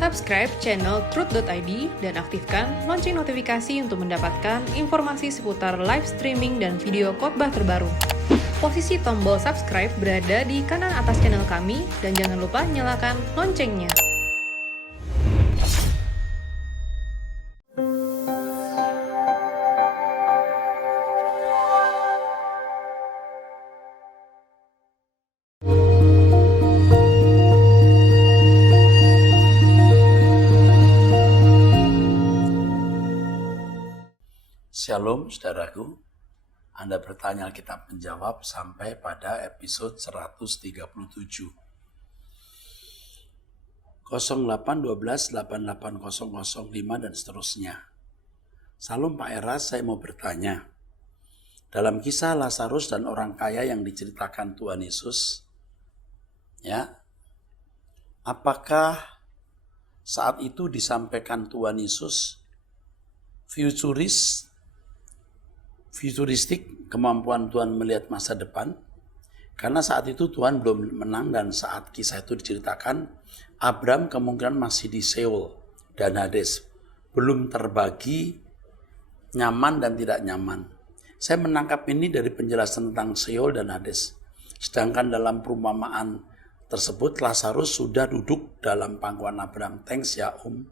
Subscribe channel Truth.id dan aktifkan lonceng notifikasi untuk mendapatkan informasi seputar live streaming dan video khotbah terbaru. Posisi tombol subscribe berada di kanan atas channel kami dan jangan lupa nyalakan loncengnya. Shalom saudaraku, Anda bertanya Alkitab menjawab sampai pada episode 137 0812880005 dan seterusnya. Salam Pak Eras, saya mau bertanya. Dalam kisah Lazarus dan orang kaya yang diceritakan Tuhan Yesus, ya, apakah saat itu disampaikan Tuhan Yesus futuristik, kemampuan Tuhan melihat masa depan? Karena saat itu Tuhan belum menang dan saat kisah itu diceritakan, Abraham kemungkinan masih di Seoul dan Hades, belum terbagi nyaman dan tidak nyaman. Saya menangkap ini dari penjelasan tentang Seoul dan Hades. Sedangkan dalam perumpamaan tersebut Lazarus sudah duduk dalam pangkuan Abraham. Thanks ya Om.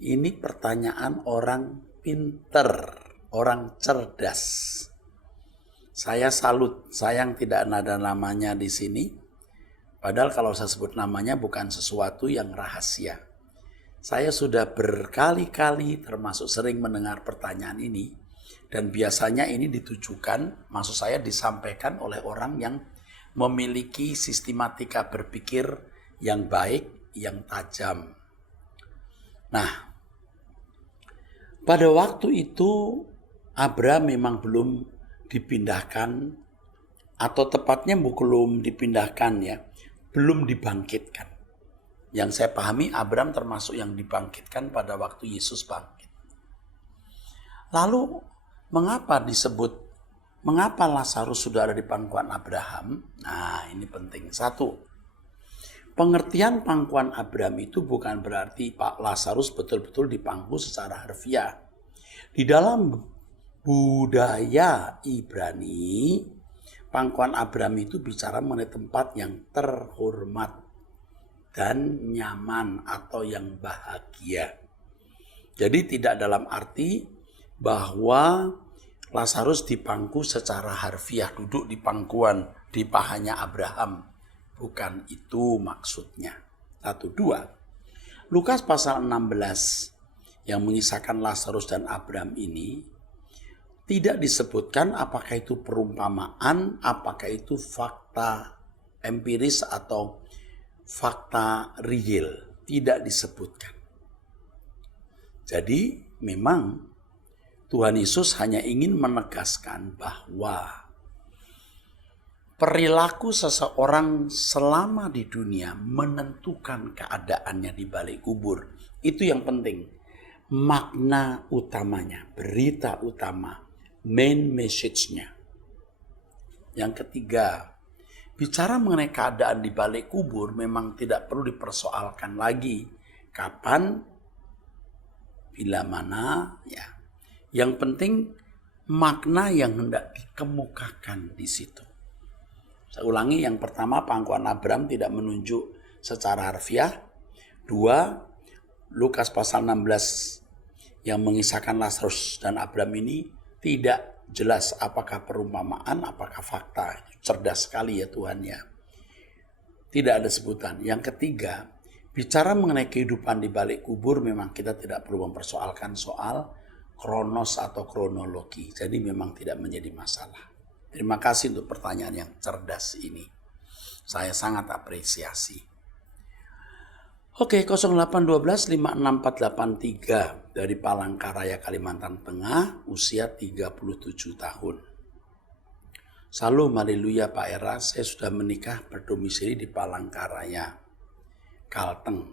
Ini pertanyaan orang pinter, orang cerdas. Saya salut, sayang tidak ada namanya di sini. Padahal kalau saya sebut namanya bukan sesuatu yang rahasia. Saya sudah berkali-kali termasuk sering mendengar pertanyaan ini. Dan biasanya ini ditujukan, maksud saya disampaikan oleh orang yang memiliki sistematika berpikir yang baik, yang tajam. Nah, pada waktu itu Abraham memang belum dipindahkan, atau tepatnya belum dipindahkan ya, belum dibangkitkan. Yang saya pahami Abraham termasuk yang dibangkitkan pada waktu Yesus bangkit. Lalu mengapa Lazarus sudah ada di pangkuan Abraham? Nah, ini penting. Satu, pengertian pangkuan Abraham itu bukan berarti Pak Lazarus betul-betul dipangku secara harfiah. Di dalam budaya Ibrani, pangkuan Abraham itu bicara mengenai tempat yang terhormat dan nyaman atau yang bahagia. Jadi tidak dalam arti bahwa Lazarus dipangku secara harfiah, duduk di pangkuan, di pahanya Abraham. Bukan itu maksudnya. 1, 2. Lukas pasal 16 yang mengisahkan Lazarus dan Abraham ini tidak disebutkan apakah itu perumpamaan, apakah itu fakta empiris atau fakta real. Tidak disebutkan. Jadi memang Tuhan Yesus hanya ingin menegaskan bahwa perilaku seseorang selama di dunia menentukan keadaannya di balik kubur. Itu yang penting. Makna utamanya, berita utama, main message-nya. Yang ketiga, bicara mengenai keadaan di balik kubur memang tidak perlu dipersoalkan lagi. Kapan, bila mana, ya. Yang penting makna yang hendak dikemukakan di situ. Saya ulangi, yang pertama pangkuan Abraham tidak menunjuk secara harfiah. 2, Lukas pasal 16 yang mengisahkan Lazarus dan Abraham ini tidak jelas apakah perumpamaan, apakah fakta. Cerdas sekali ya Tuhan ya. Tidak ada sebutan. Yang ketiga, bicara mengenai kehidupan di balik kubur memang kita tidak perlu mempersoalkan soal kronos atau kronologi. Jadi memang tidak menjadi masalah. Terima kasih untuk pertanyaan yang cerdas ini. Saya sangat apresiasi. Oke, 0812564883 dari Palangkaraya, Kalimantan Tengah, usia 37 tahun. Salam, haleluya Pak Eras, saya sudah menikah berdomisili di Palangkaraya, Kalteng.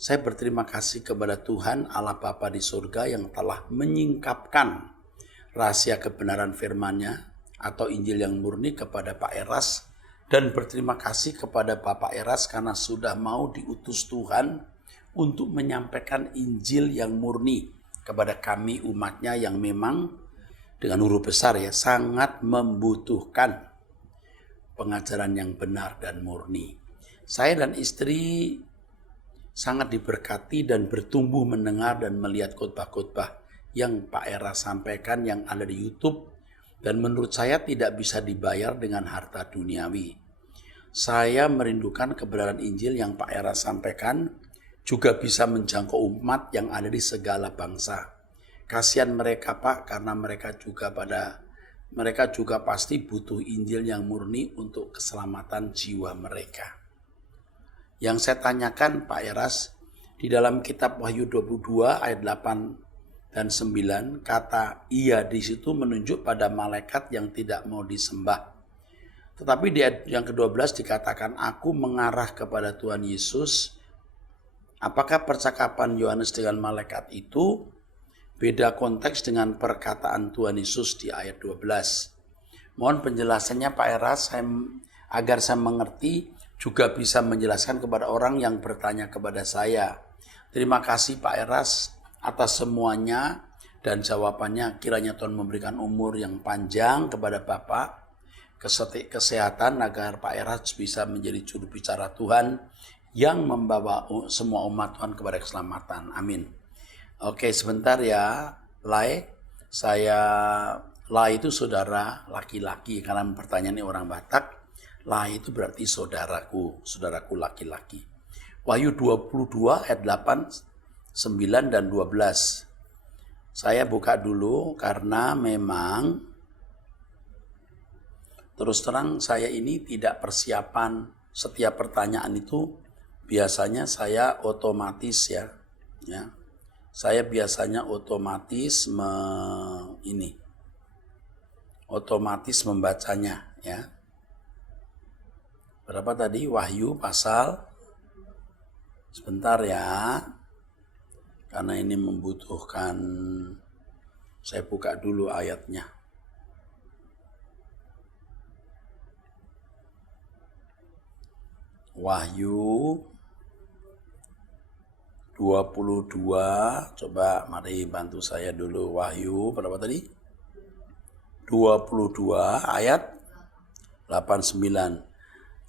Saya berterima kasih kepada Tuhan Allah Bapa di surga yang telah menyingkapkan rahasia kebenaran firman-Nya atau Injil yang murni kepada Pak Eras dan berterima kasih kepada Bapak Eras karena sudah mau diutus Tuhan untuk menyampaikan Injil yang murni kepada kami umatnya yang memang dengan huruf besar ya sangat membutuhkan pengajaran yang benar dan murni. Saya dan istri sangat diberkati dan bertumbuh mendengar dan melihat khotbah-khotbah yang Pak Eras sampaikan yang ada di YouTube, dan menurut saya tidak bisa dibayar dengan harta duniawi. Saya merindukan kebenaran Injil yang Pak Eras sampaikan juga bisa menjangkau umat yang ada di segala bangsa. Kasihan mereka Pak, karena mereka juga pasti butuh Injil yang murni untuk keselamatan jiwa mereka. Yang saya tanyakan Pak Eras, di dalam kitab Wahyu 22 ayat 8 dan 9, kata iya di situ menunjuk pada malaikat yang tidak mau disembah. Tetapi di ayat yang ke-12 dikatakan, aku mengarah kepada Tuhan Yesus. Apakah percakapan Yohanes dengan malaikat itu beda konteks dengan perkataan Tuhan Yesus di ayat 12? Mohon penjelasannya Pak Eras agar saya mengerti, juga bisa menjelaskan kepada orang yang bertanya kepada saya. Terima kasih Pak Eras atas semuanya dan jawabannya. Kiranya Tuhan memberikan umur yang panjang kepada Bapak, kesehatan agar Pak Eras bisa menjadi juru bicara Tuhan yang membawa semua umat Tuhan kepada keselamatan. Amin. Oke, sebentar ya, Lai. Lai itu saudara laki-laki, karena pertanyaannya orang Batak. Lai itu berarti saudaraku laki-laki. Wahyu 22 ayat 8, 9 dan 12. Saya buka dulu karena memang terus terang saya ini tidak persiapan setiap pertanyaan itu, biasanya saya otomatis ya. Saya biasanya otomatis membacanya ya. Berapa tadi? Wahyu pasal, sebentar ya, karena ini membutuhkan, saya buka dulu ayatnya. Wahyu 22, coba mari bantu saya dulu. Wahyu berapa tadi? 22 ayat 89.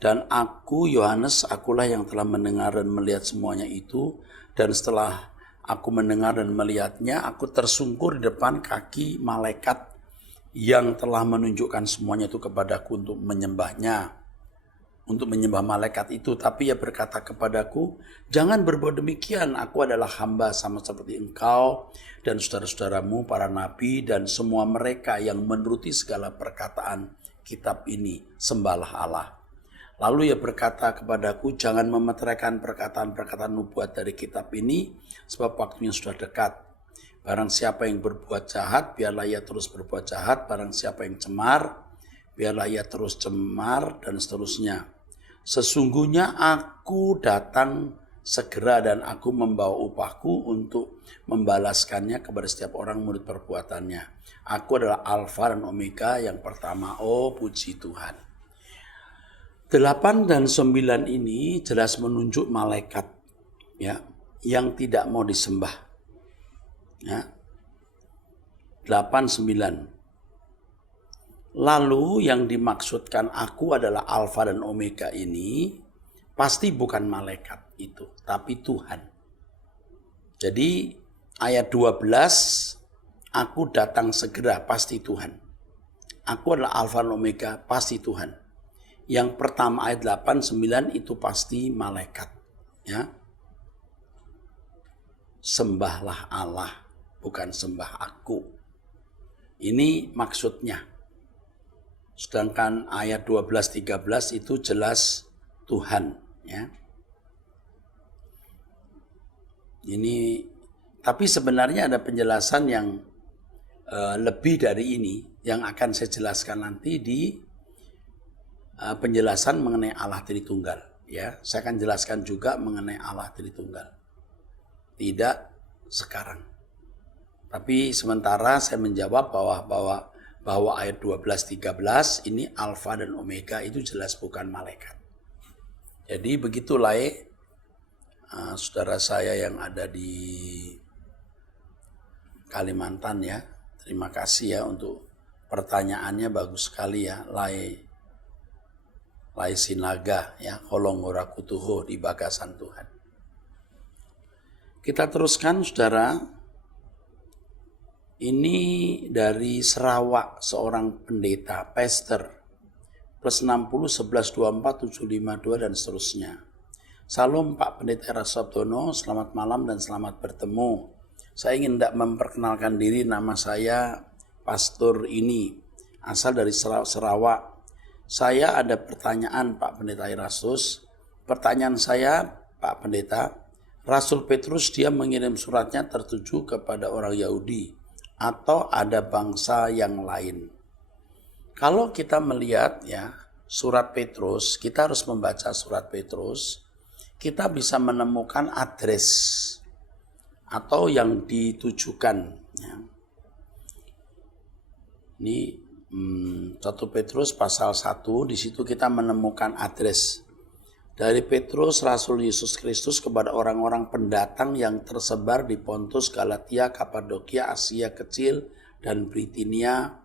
Dan aku Yohanes, akulah yang telah mendengar dan melihat semuanya itu, dan setelah aku mendengar dan melihatnya, aku tersungkur di depan kaki malaikat yang telah menunjukkan semuanya itu kepadaku untuk menyembahnya, untuk menyembah malaikat itu. Tapi ia berkata kepadaku, jangan berbuat demikian, aku adalah hamba sama seperti engkau dan saudara-saudaramu para nabi dan semua mereka yang menuruti segala perkataan kitab ini, sembahlah Allah. Lalu ia berkata kepadaku, jangan memeteraikan perkataan-perkataan nubuat dari kitab ini, sebab waktunya sudah dekat. Barang siapa yang berbuat jahat, biarlah ia terus berbuat jahat. Barang siapa yang cemar, biarlah ia terus cemar, dan seterusnya. Sesungguhnya aku datang segera dan aku membawa upahku untuk membalaskannya kepada setiap orang menurut perbuatannya. Aku adalah Alfa dan Omega, yang pertama. Oh, puji Tuhan. 8 dan 9 ini jelas menunjuk malaikat ya, yang tidak mau disembah. Ya. 8, 9. Lalu yang dimaksudkan aku adalah Alfa dan Omega ini pasti bukan malaikat itu, tapi Tuhan. Jadi ayat 12, aku datang segera, pasti Tuhan. Aku adalah Alfa dan Omega, pasti Tuhan. Yang pertama ayat 8, 9 itu pasti malaikat. Ya. Sembahlah Allah, bukan sembah aku. Ini maksudnya. Sedangkan ayat 12, 13 itu jelas Tuhan. Ya. Ini, tapi sebenarnya ada penjelasan yang lebih dari ini yang akan saya jelaskan nanti di penjelasan mengenai Allah Tritunggal. Ya, saya akan jelaskan juga mengenai Allah Tritunggal. Tidak sekarang. Tapi sementara saya menjawab bahwa bahwa ayat 12-13 ini Alfa dan Omega itu jelas bukan malaikat. Jadi begitulah saudara saya yang ada di Kalimantan ya. Terima kasih ya untuk pertanyaannya, bagus sekali ya. Lai sinaga ya, kolong ora kutuho di bagasan Tuhan. Kita teruskan saudara. Ini dari Sarawak, seorang pendeta, pastor, plus 60, 11, 24, 752 dan seterusnya. Salam Pak Pendeta Heras Sabtono, selamat malam dan selamat bertemu. Saya ingin tidak memperkenalkan diri, nama saya pastor ini, asal dari Sarawak. Saya ada pertanyaan Pak Pendeta Erastus. Pertanyaan saya Pak Pendeta, Rasul Petrus dia mengirim suratnya tertuju kepada orang Yahudi atau ada bangsa yang lain. Kalau kita melihat ya surat Petrus, kita harus membaca surat Petrus, kita bisa menemukan address atau yang ditujukan. Ya. Ini 1 Petrus pasal 1, di situ kita menemukan address. Dari Petrus, Rasul Yesus Kristus kepada orang-orang pendatang yang tersebar di Pontus, Galatia, Kapadokia, Asia Kecil, dan Bitinia,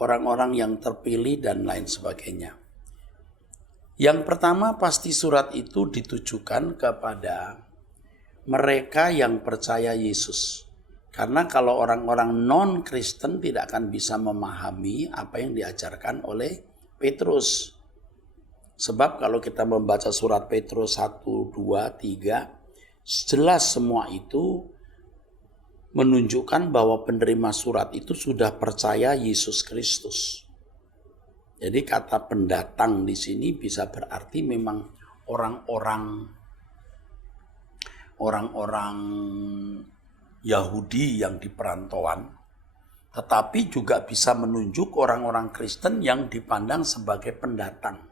orang-orang yang terpilih, dan lain sebagainya. Yang pertama pasti surat itu ditujukan kepada mereka yang percaya Yesus. Karena kalau orang-orang non-Kristen tidak akan bisa memahami apa yang diajarkan oleh Petrus. Sebab kalau kita membaca surat Petrus 1, 2, 3, jelas semua itu menunjukkan bahwa penerima surat itu sudah percaya Yesus Kristus. Jadi kata pendatang di sini bisa berarti memang orang-orang Yahudi yang di perantauan, tetapi juga bisa menunjuk orang-orang Kristen yang dipandang sebagai pendatang.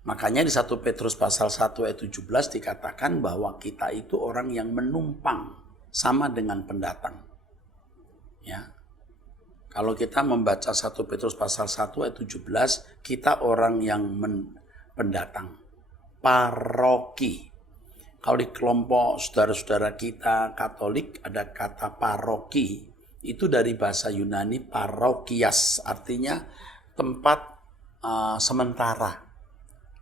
Makanya di 1 Petrus pasal 1 ayat 17 dikatakan bahwa kita itu orang yang menumpang sama dengan pendatang. Ya. Kalau kita membaca 1 Petrus pasal 1 ayat 17, kita orang yang pendatang. Paroki. Kalau di kelompok saudara-saudara kita Katolik ada kata paroki. Itu dari bahasa Yunani parokias, artinya tempat sementara.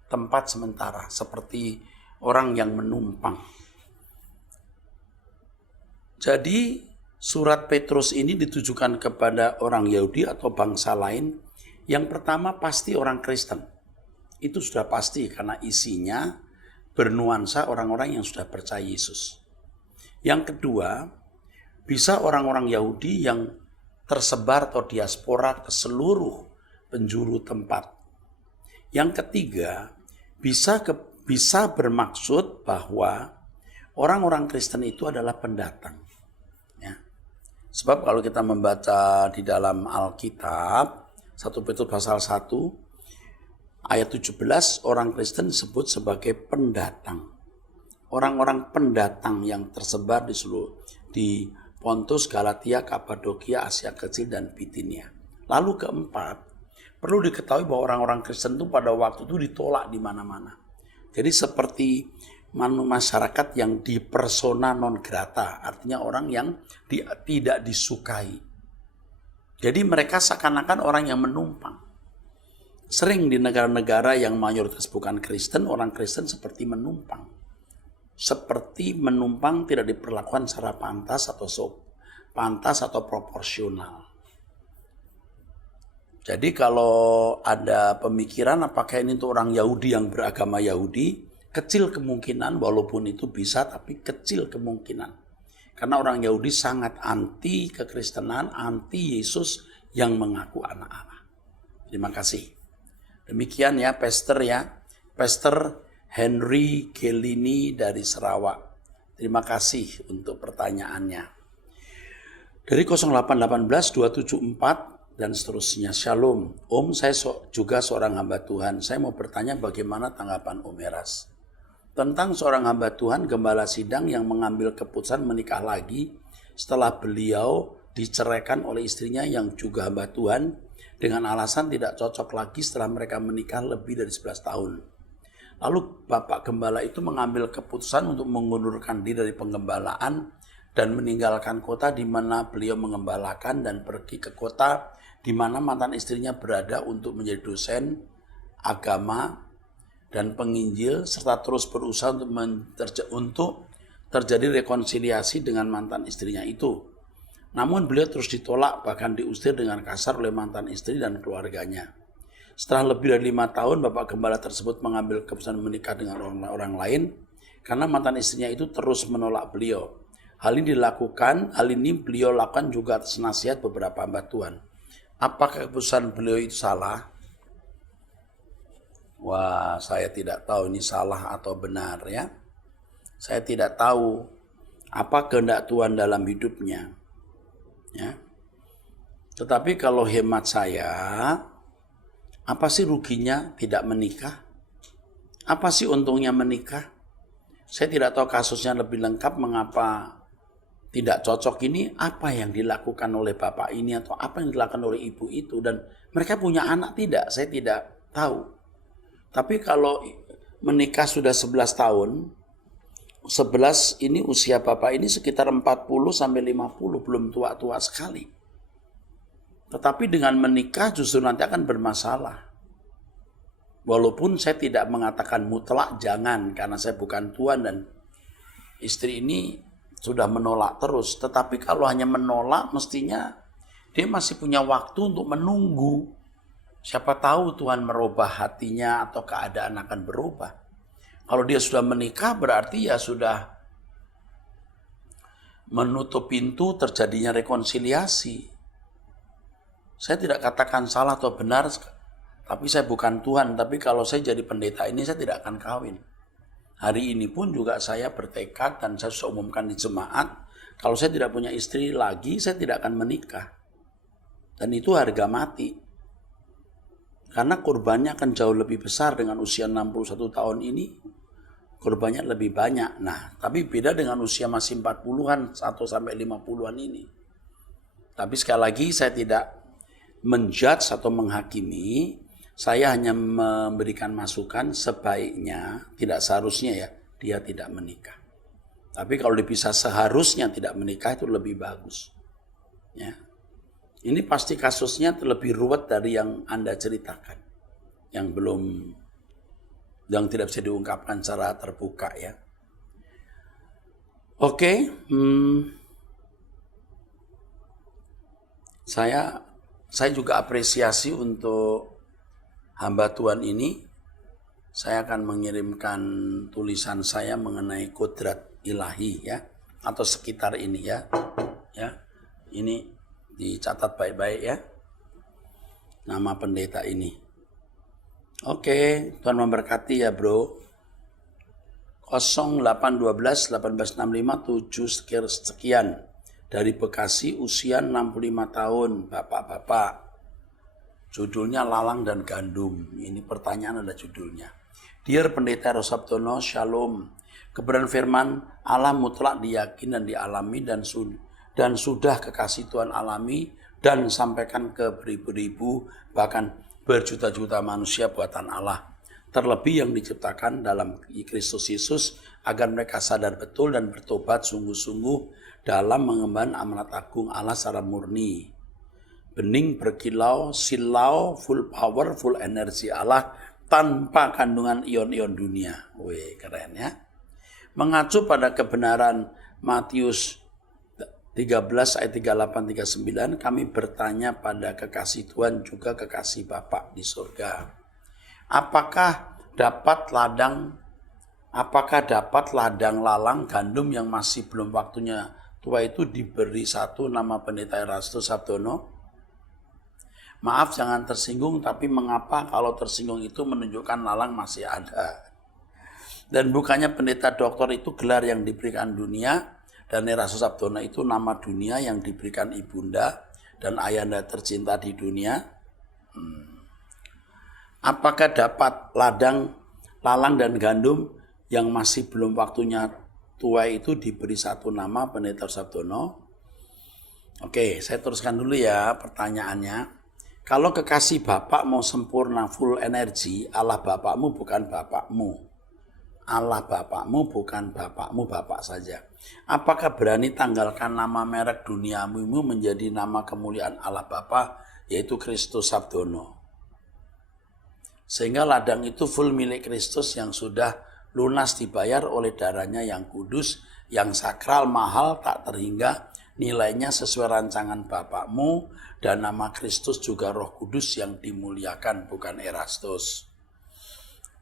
Tempat sementara, seperti orang yang menumpang. Jadi surat Petrus ini ditujukan kepada orang Yahudi atau bangsa lain. Yang pertama pasti orang Kristen. Itu sudah pasti karena isinya bernuansa orang-orang yang sudah percaya Yesus. Yang kedua, bisa orang-orang Yahudi yang tersebar atau diaspora ke seluruh penjuru tempat. Yang ketiga, bisa bermaksud bahwa orang-orang Kristen itu adalah pendatang. Ya. Sebab kalau kita membaca di dalam Alkitab, 1 Petrus pasal 1, ayat 17, orang Kristen disebut sebagai pendatang. Orang-orang pendatang yang tersebar di Pontus, Galatia, Kapadokia, Asia Kecil, dan Bitinia. Lalu keempat, perlu diketahui bahwa orang-orang Kristen itu pada waktu itu ditolak di mana-mana. Jadi seperti masyarakat yang di persona non grata, artinya orang yang tidak disukai. Jadi mereka seakan-akan orang yang menumpang. Sering di negara-negara yang mayoritas bukan Kristen, orang Kristen seperti menumpang. Seperti menumpang tidak diperlakukan secara pantas atau proporsional. Jadi kalau ada pemikiran apakah ini untuk orang Yahudi yang beragama Yahudi, kecil kemungkinan, walaupun itu bisa, tapi kecil kemungkinan. Karena orang Yahudi sangat anti kekristenan, anti Yesus yang mengaku anak Allah. Terima kasih. Demikian ya, Pastor Henry Gelini dari Sarawak. Terima kasih untuk pertanyaannya. Dari 0818 274 dan seterusnya. Shalom. Om, saya juga seorang hamba Tuhan. Saya mau bertanya bagaimana tanggapan Om Heras tentang seorang hamba Tuhan, gembala sidang yang mengambil keputusan menikah lagi setelah beliau diceraikan oleh istrinya yang juga hamba Tuhan dengan alasan tidak cocok lagi setelah mereka menikah lebih dari 11 tahun. Lalu Bapak Gembala itu mengambil keputusan untuk mengundurkan diri dari penggembalaan dan meninggalkan kota di mana beliau mengembalakan dan pergi ke kota di mana mantan istrinya berada untuk menjadi dosen agama dan penginjil serta terus berusaha untuk terjadi rekonsiliasi dengan mantan istrinya itu. Namun beliau terus ditolak bahkan diusir dengan kasar oleh mantan istri dan keluarganya. Setelah lebih dari 5 tahun, Bapak Gembala tersebut mengambil keputusan menikah dengan orang lain karena mantan istrinya itu terus menolak beliau. Hal ini beliau lakukan juga atas nasihat beberapa hamba Tuhan. Apakah keputusan beliau itu salah? Wah, saya tidak tahu ini salah atau benar ya. Saya tidak tahu apa kehendak Tuhan dalam hidupnya. Ya. Tetapi kalau hemat saya, apa sih ruginya tidak menikah? Apa sih untungnya menikah? Saya tidak tahu kasusnya lebih lengkap mengapa tidak cocok ini, apa yang dilakukan oleh bapak ini atau apa yang dilakukan oleh ibu itu. Dan mereka punya anak tidak? Saya tidak tahu. Tapi kalau menikah sudah 11 tahun, 11 ini usia bapak ini sekitar 40 sampai 50, belum tua-tua sekali. Tetapi dengan menikah justru nanti akan bermasalah. Walaupun saya tidak mengatakan mutlak jangan, karena saya bukan Tuhan dan istri ini sudah menolak terus. Tetapi kalau hanya menolak, mestinya dia masih punya waktu untuk menunggu. Siapa tahu Tuhan merubah hatinya atau keadaan akan berubah. Kalau dia sudah menikah berarti ya sudah menutup pintu terjadinya rekonsiliasi. Saya tidak katakan salah atau benar, tapi saya bukan Tuhan. Tapi kalau saya jadi pendeta ini, saya tidak akan kawin. Hari ini pun juga saya bertekad dan saya sudah umumkan di jemaat, kalau saya tidak punya istri lagi, saya tidak akan menikah. Dan itu harga mati. Karena korbannya akan jauh lebih besar dengan usia 61 tahun ini. Korbannya lebih banyak. Nah, tapi beda dengan usia masih 40-an atau sampai 50-an ini. Tapi sekali lagi saya tidak menjudge atau menghakimi, saya hanya memberikan masukan sebaiknya, tidak seharusnya ya, dia tidak menikah. Tapi kalau bisa seharusnya tidak menikah itu lebih bagus. Ya. Ini pasti kasusnya lebih ruwet dari yang Anda ceritakan. Yang tidak bisa diungkapkan secara terbuka ya. Oke, saya juga apresiasi untuk hamba Tuhan ini. Saya akan mengirimkan tulisan saya mengenai kodrat ilahi ya, atau sekitar ini ya. Ya. Ini dicatat baik-baik ya. Nama pendeta ini. Oke, Tuhan memberkati ya, Bro. 0812 1865 7 sekian. Dari Bekasi, usia 65 tahun, bapak-bapak. Judulnya Lalang dan Gandum. Ini pertanyaan ada judulnya. Dear Pendeta Heru Sabtono, Shalom. Kebenaran firman Allah mutlak diyakini dan dialami dan sudah kekasih Tuhan alami dan sampaikan ke beribu-ribu bahkan berjuta-juta manusia buatan Allah. Terlebih yang diciptakan dalam Kristus Yesus agar mereka sadar betul dan bertobat sungguh-sungguh dalam mengemban amanat agung Allah secara murni. Bening berkilau, silau, full power, full energi Allah tanpa kandungan ion-ion dunia. Wih, keren ya. Mengacu pada kebenaran Matius 13 ayat 38-39, kami bertanya pada kekasih Tuhan juga kekasih Bapa di surga. Apakah dapat ladang lalang gandum yang masih belum waktunya tua itu diberi satu nama Pendeta Erasto Sabtono? Maaf jangan tersinggung, tapi mengapa kalau tersinggung itu menunjukkan lalang masih ada? Dan bukannya pendeta doktor itu gelar yang diberikan dunia, dan Erasto Sabtono itu nama dunia yang diberikan ibunda dan ayahanda tercinta di dunia? Apakah dapat lalang dan gandum yang masih belum waktunya tua itu diberi satu nama Pendeta Sabtono? Oke, saya teruskan dulu ya pertanyaannya. Kalau kekasih Bapak mau sempurna full energi, Allah Bapakmu bukan Bapakmu. Allah Bapakmu bukan Bapakmu Bapak saja. Apakah berani tanggalkan nama merek duniamu menjadi nama kemuliaan Allah Bapa, yaitu Kristus Sabdono? Sehingga ladang itu full milik Kristus yang sudah lunas dibayar oleh darahnya yang kudus, yang sakral, mahal, tak terhingga, nilainya sesuai rancangan Bapakmu, dan nama Kristus juga Roh Kudus yang dimuliakan, bukan Erastus.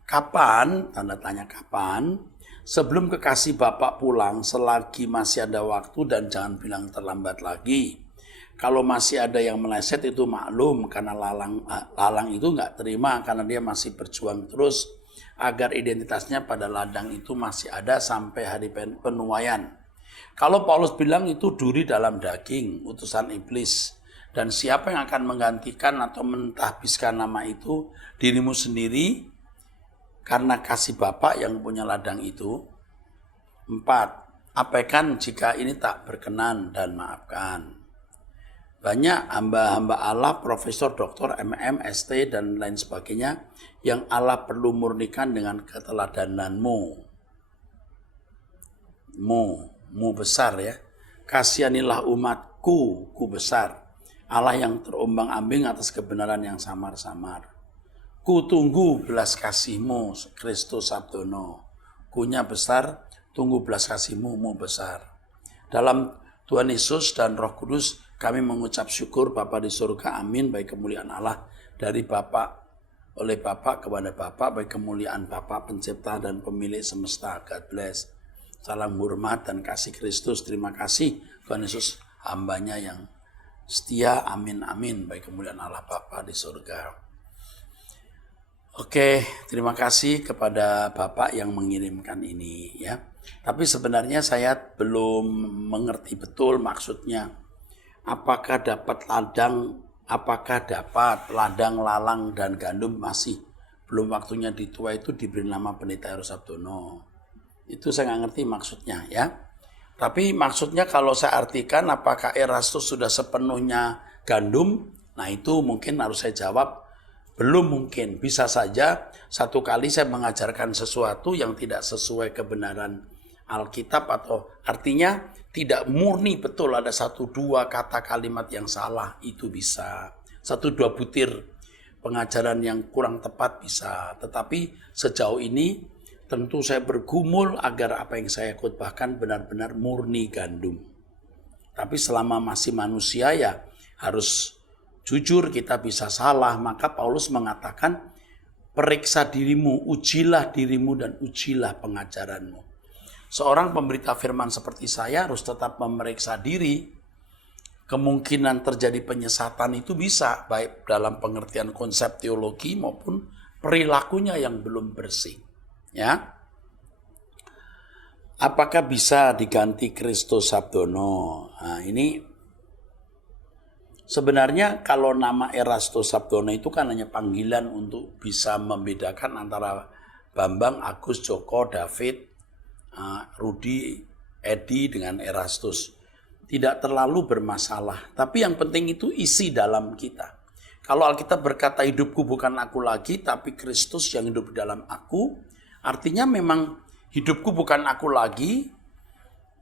Kapan, tanda tanya kapan, sebelum kekasih Bapak pulang, selagi masih ada waktu dan jangan bilang terlambat lagi. Kalau masih ada yang meleset itu maklum, karena lalang itu nggak terima karena dia masih berjuang terus agar identitasnya pada ladang itu masih ada sampai hari penuaian. Kalau Paulus bilang itu duri dalam daging, utusan iblis. Dan siapa yang akan menggantikan atau mentahbiskan nama itu? Dirimu sendiri, karena kasih Bapa yang punya ladang itu. 4. Abaikan jika ini tak berkenan dan maafkan. Banyak hamba-hamba Allah, profesor, doktor, MM, ST, dan lain sebagainya yang Allah perlu murnikan dengan keteladananmu. Mu besar ya. Kasihanilah umatku, ku besar. Allah yang terombang-ambing atas kebenaran yang samar-samar. Ku tunggu belas kasihmu, Kristus Sabdono. Kunya besar, tunggu belas kasihmu, mu besar. Dalam Tuhan Yesus dan Roh Kudus, kami mengucap syukur Bapa di surga, amin, baik kemuliaan Allah dari Bapa, oleh Bapa kepada Bapa, baik kemuliaan Bapa pencipta dan pemilik semesta. God bless. Salam hormat dan kasih Kristus. Terima kasih Tuhan Yesus, hambanya yang setia, amin, amin, baik kemuliaan Allah Bapa di surga. Oke, terima kasih kepada Bapak yang mengirimkan ini ya. Tapi sebenarnya saya belum mengerti betul maksudnya. Apakah dapat ladang, lalang, dan gandum masih belum waktunya dituai itu diberi nama Pendeta Heru Sabdono. Itu saya nggak ngerti maksudnya ya. Tapi maksudnya kalau saya artikan apakah Erastus sudah sepenuhnya gandum? Nah itu mungkin harus saya jawab belum mungkin. Bisa saja satu kali saya mengajarkan sesuatu yang tidak sesuai kebenaran Alkitab atau artinya tidak murni betul, ada 1-2 kata kalimat yang salah, itu bisa. 1-2 butir pengajaran yang kurang tepat bisa. Tetapi sejauh ini tentu saya bergumul agar apa yang saya khotbahkan benar-benar murni gandum. Tapi selama masih manusia ya harus jujur, kita bisa salah. Maka Paulus mengatakan, periksa dirimu, ujilah dirimu dan ujilah pengajaranmu. Seorang pemberita firman seperti saya harus tetap memeriksa diri. Kemungkinan terjadi penyesatan itu bisa, baik dalam pengertian konsep teologi maupun perilakunya yang belum bersih. Ya, apakah bisa diganti Kristus Sabdono? Nah, ini sebenarnya kalau nama Erastus Sabdono itu kan hanya panggilan untuk bisa membedakan antara Bambang, Agus, Joko, David, Rudi, Edi dengan Erastus. Tidak terlalu bermasalah. Tapi yang penting itu isi dalam kita. Kalau Alkitab berkata hidupku bukan aku lagi, tapi Kristus yang hidup di dalam aku. Artinya memang hidupku bukan aku lagi.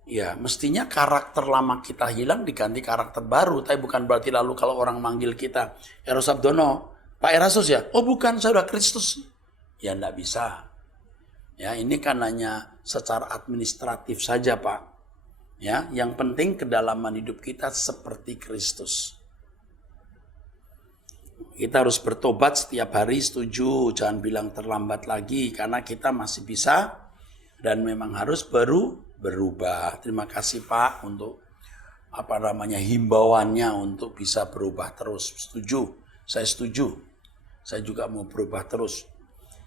Ya mestinya karakter lama kita hilang diganti karakter baru. Tapi bukan berarti lalu kalau orang manggil kita Heru Sabdono, Pak Erastus ya? Oh bukan, saya udah Kristus. Ya enggak bisa. Ya, ini kan hanya secara administratif saja, Pak. Ya, yang penting kedalaman hidup kita seperti Kristus. Kita harus bertobat setiap hari, setuju, jangan bilang terlambat lagi karena kita masih bisa dan memang harus berubah. Terima kasih, Pak, untuk himbauannya untuk bisa berubah terus. Setuju. Saya juga mau berubah terus.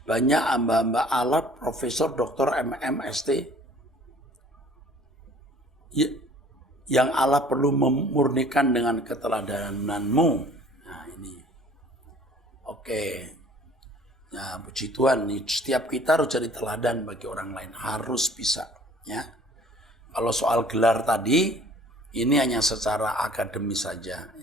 Banyak hamba-hamba Allah, profesor, doktor, MM, ST, yang Allah perlu memurnikan dengan keteladananmu. Nah ini, oke. Nah puji Tuhan, setiap kita harus jadi teladan bagi orang lain, harus bisa. Ya, kalau soal gelar tadi, Ini hanya secara akademis saja.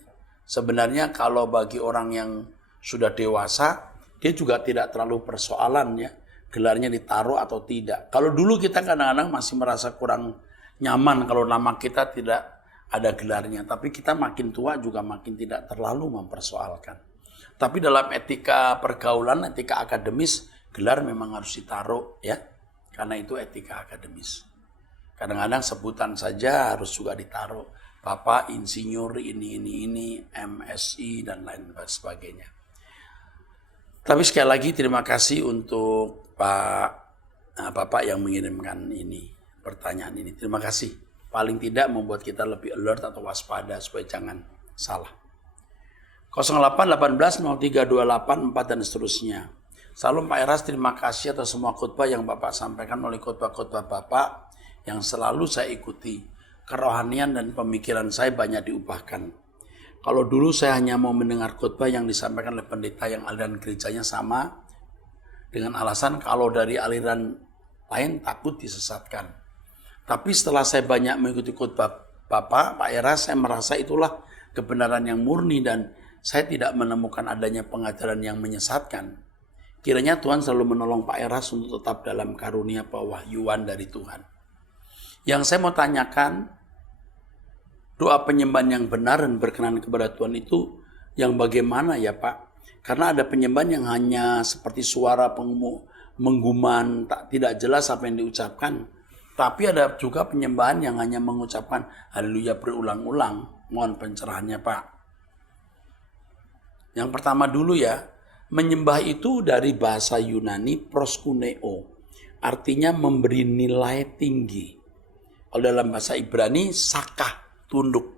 Sebenarnya kalau bagi orang yang sudah dewasa, dia juga tidak terlalu persoalan ya, gelarnya ditaruh atau tidak. Kalau dulu kita kadang-kadang masih merasa kurang nyaman kalau nama kita tidak ada gelarnya. Tapi kita makin tua juga makin tidak terlalu mempersoalkan. Tapi dalam etika pergaulan, etika akademis, gelar memang harus ditaruh ya. Karena itu etika akademis. Kadang-kadang sebutan saja harus juga ditaruh. Bapak insinyur ini, MSI dan lain sebagainya. Tapi sekali lagi terima kasih untuk Bapak yang mengirimkan ini, pertanyaan ini. Terima kasih. Paling tidak membuat kita lebih alert atau waspada supaya jangan salah. 08180328 4 dan seterusnya. Salam Pak Eras, terima kasih atas semua khotbah yang Bapak sampaikan oleh khotbah-khotbah Bapak yang selalu saya ikuti. Kerohanian dan pemikiran saya banyak diubahkan. Kalau dulu saya hanya mau mendengar khotbah yang disampaikan oleh pendeta yang aliran gerejanya sama, dengan alasan kalau dari aliran lain takut disesatkan. Tapi setelah saya banyak mengikuti khotbah Bapak, Pak Eras, saya merasa itulah kebenaran yang murni dan saya tidak menemukan adanya pengajaran yang menyesatkan. Kiranya Tuhan selalu menolong Pak Eras untuk tetap dalam karunia pewahyuan dari Tuhan. Yang saya mau tanyakan, doa penyembahan yang benar dan berkenan kepada Tuhan itu yang bagaimana ya Pak? Karena ada penyembahan yang hanya seperti suara mengguman, tidak jelas apa yang diucapkan. Tapi ada juga penyembahan yang hanya mengucapkan haleluya berulang-ulang. Mohon pencerahannya Pak. Yang pertama dulu ya, menyembah itu dari bahasa Yunani proskuneo. Artinya memberi nilai tinggi. Kalau dalam bahasa Ibrani, sakah, tunduk.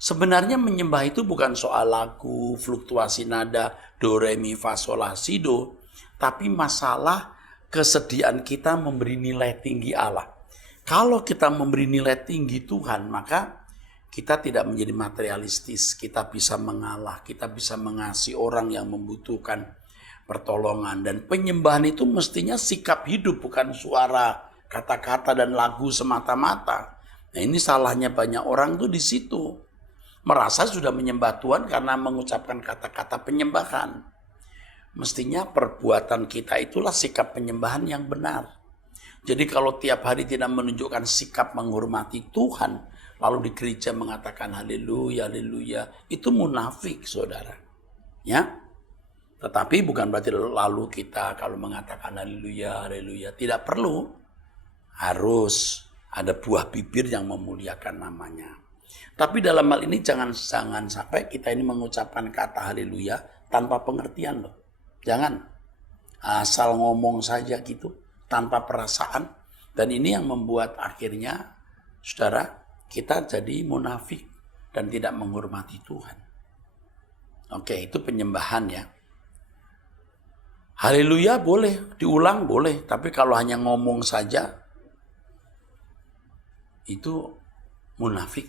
Sebenarnya menyembah itu bukan soal lagu, fluktuasi nada, do, re, mi, fa, sol, la, si, do. Tapi masalah kesediaan kita memberi nilai tinggi Allah. Kalau kita memberi nilai tinggi Tuhan, maka kita tidak menjadi materialistis. Kita bisa mengalah, kita bisa mengasihi orang yang membutuhkan pertolongan. Dan penyembahan itu mestinya sikap hidup, bukan suara, kata-kata dan lagu semata-mata. Nah ini salahnya banyak orang tuh di situ. Merasa sudah menyembah Tuhan karena mengucapkan kata-kata penyembahan. Mestinya perbuatan kita itulah sikap penyembahan yang benar. Jadi kalau tiap hari tidak menunjukkan sikap menghormati Tuhan, lalu di gereja mengatakan haleluya, haleluya, itu munafik saudara. Ya. Tetapi bukan berarti lalu kita kalau mengatakan haleluya, haleluya, tidak perlu. Harus ada buah bibir yang memuliakan namanya. Tapi dalam hal ini jangan sampai kita ini mengucapkan kata haleluya tanpa pengertian loh. Jangan. Asal ngomong saja gitu tanpa perasaan. Dan ini yang membuat akhirnya saudara kita jadi munafik dan tidak menghormati Tuhan. Oke, itu penyembahan ya. Haleluya boleh, diulang boleh. Tapi kalau hanya ngomong saja, itu munafik.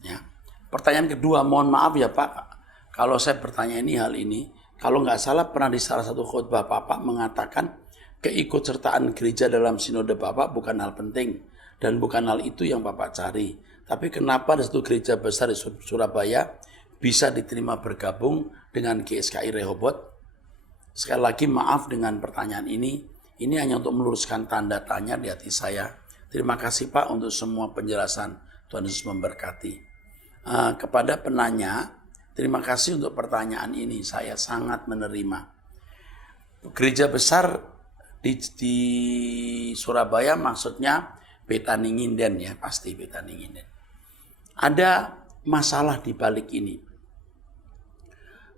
Ya. Pertanyaan kedua, mohon maaf ya Pak, kalau saya bertanya hal ini, kalau nggak salah pernah di salah satu khotbah Bapak mengatakan keikutsertaan gereja dalam sinode Bapak bukan hal penting dan bukan hal itu yang Bapak cari. Tapi kenapa di satu gereja besar di Surabaya bisa diterima bergabung dengan GSKI Rehoboth? Sekali lagi maaf dengan pertanyaan ini hanya untuk meluruskan tanda tanya di hati saya. Terima kasih Pak untuk semua penjelasan. Tuhan Yesus memberkati. Kepada penanya, terima kasih untuk pertanyaan ini. Saya sangat menerima. Gereja besar di Surabaya maksudnya Betani Nginden ya, pasti Betani Nginden. Ada masalah di balik ini.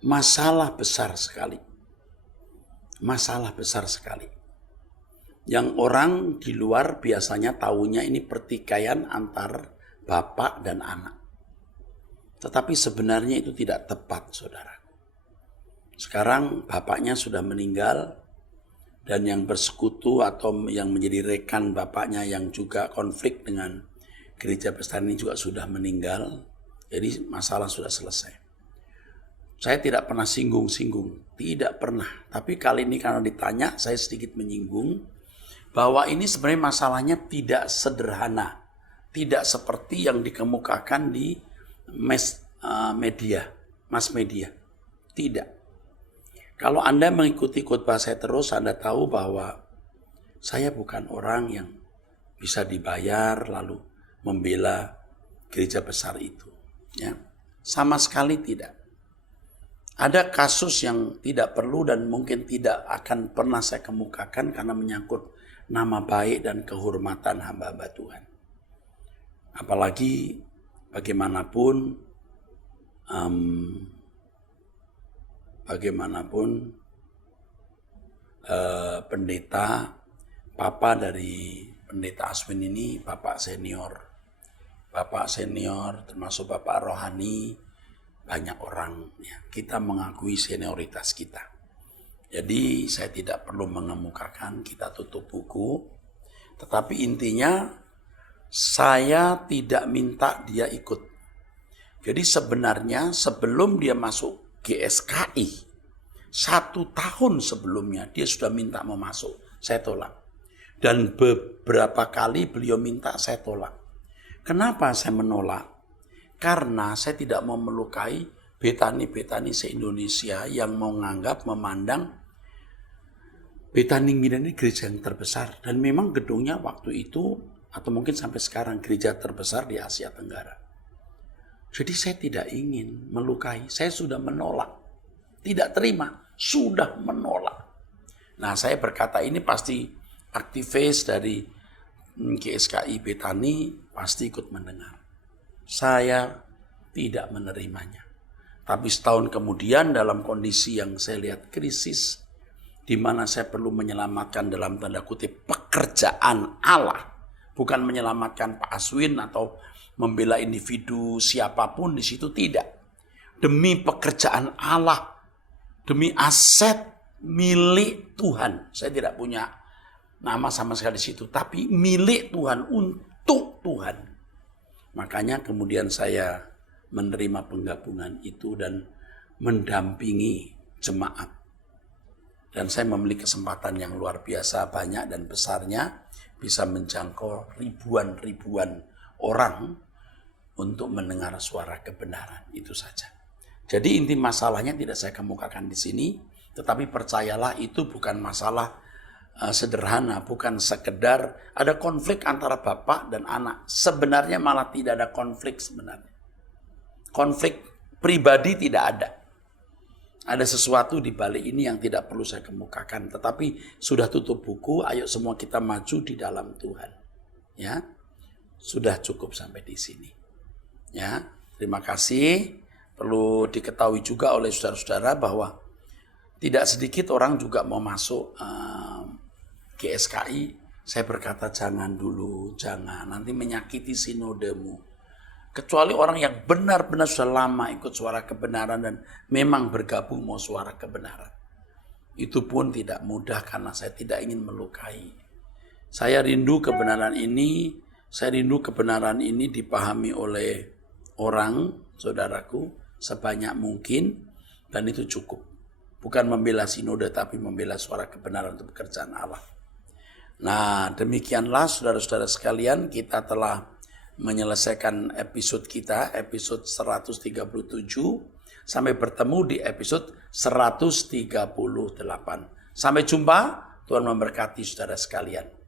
Masalah besar sekali. Masalah besar sekali. Yang orang di luar biasanya tahunya ini pertikaian antar bapak dan anak. Tetapi sebenarnya itu tidak tepat, saudara. Sekarang bapaknya sudah meninggal dan yang bersekutu atau yang menjadi rekan bapaknya yang juga konflik dengan gereja besar ini juga sudah meninggal. Jadi masalah sudah selesai. Saya tidak pernah singgung-singgung, tidak pernah. Tapi kali ini karena ditanya, saya sedikit menyinggung bahwa ini sebenarnya masalahnya tidak sederhana. Tidak seperti yang dikemukakan di mass media. Tidak. Kalau Anda mengikuti khotbah saya terus, Anda tahu bahwa saya bukan orang yang bisa dibayar lalu membela gereja besar itu. Ya. Sama sekali tidak. Ada kasus yang tidak perlu dan mungkin tidak akan pernah saya kemukakan karena menyangkut nama baik dan kehormatan hamba-hamba Tuhan. Apalagi bagaimanapun pendeta, papa dari pendeta Aswin ini, bapak senior termasuk bapak rohani, banyak orang ya, kita mengakui senioritas kita. Jadi saya tidak perlu mengemukakan, kita tutup buku. Tetapi intinya saya tidak minta dia ikut. Jadi sebenarnya sebelum dia masuk GSKI, 1 tahun sebelumnya dia sudah minta mau masuk. Saya tolak. Dan beberapa kali beliau minta, saya tolak. Kenapa saya menolak? Karena saya tidak mau melukai betani-betani se-Indonesia yang mau memandang Betani Medan ini gereja yang terbesar. Dan memang gedungnya waktu itu, atau mungkin sampai sekarang, gereja terbesar di Asia Tenggara. Jadi saya tidak ingin melukai, saya sudah menolak. Tidak terima, sudah menolak. Nah saya berkata ini pasti aktivis dari GSKI Betani pasti ikut mendengar. Saya tidak menerimanya. Tapi setahun kemudian dalam kondisi yang saya lihat krisis, di mana saya perlu menyelamatkan dalam tanda kutip pekerjaan Allah. Bukan menyelamatkan Pak Aswin atau membela individu siapapun di situ, tidak. Demi pekerjaan Allah, demi aset milik Tuhan. Saya tidak punya nama sama sekali di situ, tapi milik Tuhan, untuk Tuhan. Makanya kemudian saya menerima penggabungan itu dan mendampingi jemaat. Dan saya memiliki kesempatan yang luar biasa banyak dan besarnya bisa menjangkau ribuan orang untuk mendengar suara kebenaran, itu saja. Jadi inti masalahnya tidak saya kemukakan di sini, tetapi percayalah itu bukan masalah sederhana, bukan sekedar ada konflik antara bapak dan anak. Sebenarnya malah tidak ada konflik sebenarnya. Konflik pribadi tidak ada. Ada sesuatu di balik ini yang tidak perlu saya kemukakan, tetapi sudah tutup buku, ayo semua kita maju di dalam Tuhan. Ya. Sudah cukup sampai di sini. Ya, terima kasih. Perlu diketahui juga oleh saudara-saudara bahwa tidak sedikit orang juga mau masuk GSKI. Saya berkata jangan dulu, jangan. Nanti menyakiti sinodemu. Kecuali orang yang benar-benar sudah lama ikut suara kebenaran dan memang bergabung mau suara kebenaran. Itu pun tidak mudah karena saya tidak ingin melukai. Saya rindu kebenaran ini. Saya rindu kebenaran ini dipahami oleh orang, saudaraku, sebanyak mungkin. Dan itu cukup. Bukan membela sinode, tapi membela suara kebenaran untuk pekerjaan Allah. Nah, demikianlah saudara-saudara sekalian, kita telah menyelesaikan episode kita, episode 137. Sampai bertemu di episode 138. Sampai jumpa, Tuhan memberkati saudara sekalian.